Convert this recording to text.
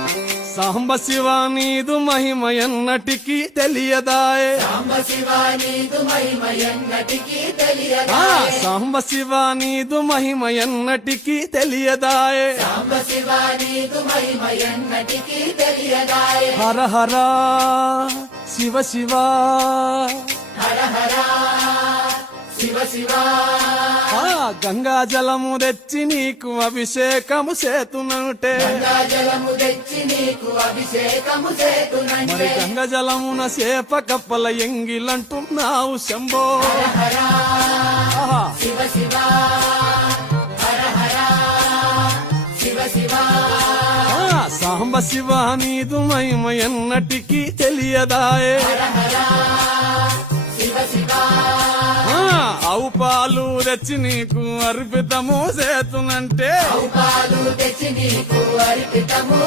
సాంబ శివ నీదు మహిమ ఎన్నటికీ తెలియదాయే సాంబ శివ నీదు మహిమ ఎన్నటికీ ఆ, తెలియదాయే సాంబ శివ నీదు మహిమ ఎన్నటికీ తెలియదాయే సాంబ శివ నీదు మహిమ ఎన్నటికీ తెలియదాయే హర హర శివ శివ హర హర శివ శివ ఆ, గంగా జలము తెచ్చి నీకు అభిషేకము చేతునంటే గంగా జలము తెచ్చి నీకు అభిషేకము మరి చేతునంటే గంగ జలమున సేప కప్పల ఎంగిలంటున్నావు శంభో హర ఆహా. శివ శివ హర హర శివ శివ ఆ, సాంబ శివ నీదు మహిమ ఎన్నటికీ తెలియదాయే హర హర శివ శివ ఆ, ఆవు పాలు తెచ్చి నీకు అర్పితము చేతునంటే పాలు తెచ్చి నీకు అర్పితము